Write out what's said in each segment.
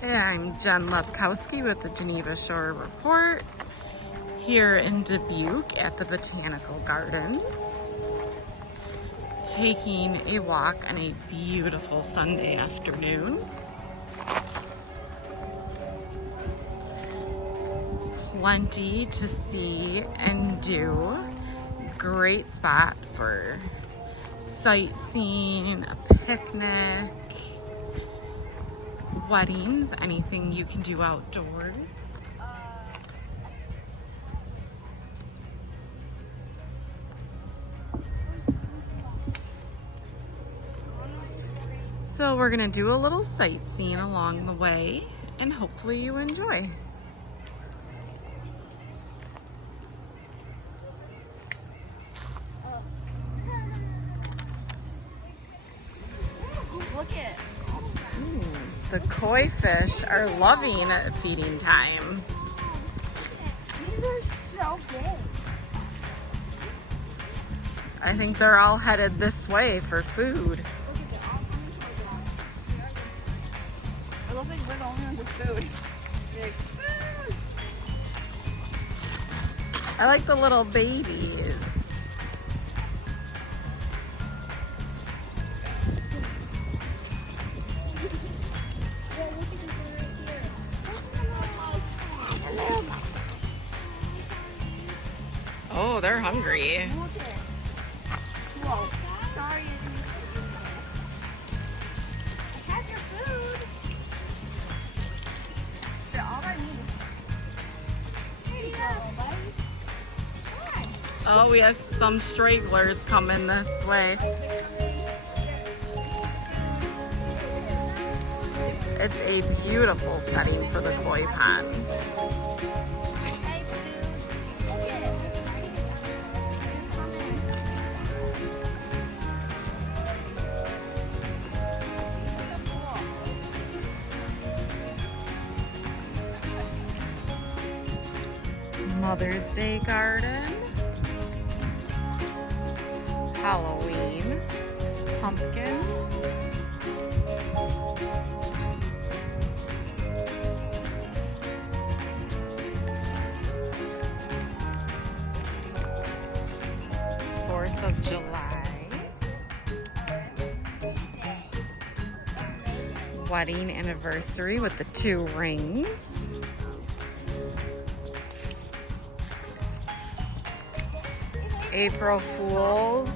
Hey, I'm Jen Lepkowski with the Geneva Shore Report here in Dubuque at the Botanical Gardens. Taking a walk on a beautiful Sunday afternoon. Plenty to see and do. Great spot for sightseeing, a picnic, weddings, anything you can do outdoors. So we're gonna do a little sightseeing along the way and hopefully you enjoy. Look at The koi fish are loving feeding time. these are so big. I think they're all headed this way for food. It looks like we're the only ones with food. I like the little babies. Oh, they're hungry. Whoa. Sorry. I have your food. They're all I need. Here you go, buddy. Hi. Oh, we have some stragglers coming this way. It's a beautiful setting for the koi pond. Hey, dude. Look at it. Mother's Day garden. Halloween. Pumpkin. Fourth of July. Wedding anniversary with the 2 rings. April Fools.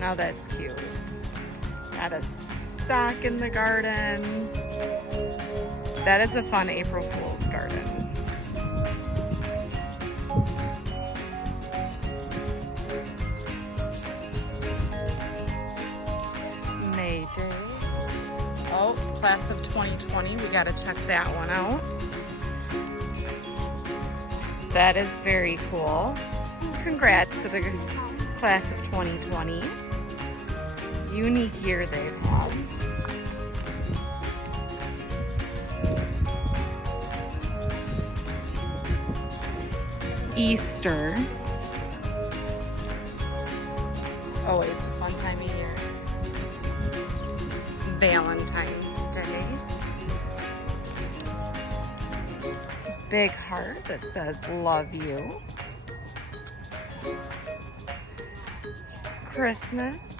Now that's cute. Got a sock in the garden. That is a fun April Fool's garden. May Day. Oh, class of 2020. We gotta check that one out. That is very cool. Congrats to the class of 2020. Unique year they've had. Easter. Always a fun time of year. Valentine's Day. Big heart that says love you. Christmas.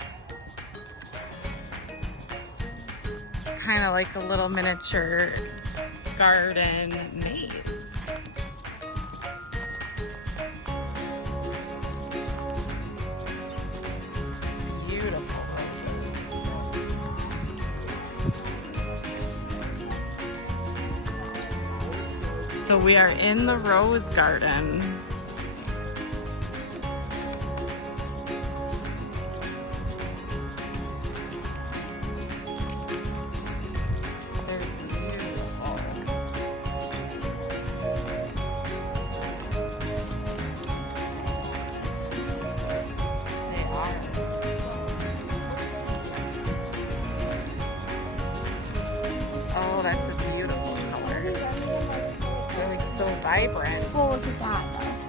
It's kind of like a little miniature garden maze. Beautiful roses. So we are in the rose garden. Oh, that's a beautiful color. They're so vibrant. Well, look at that, though.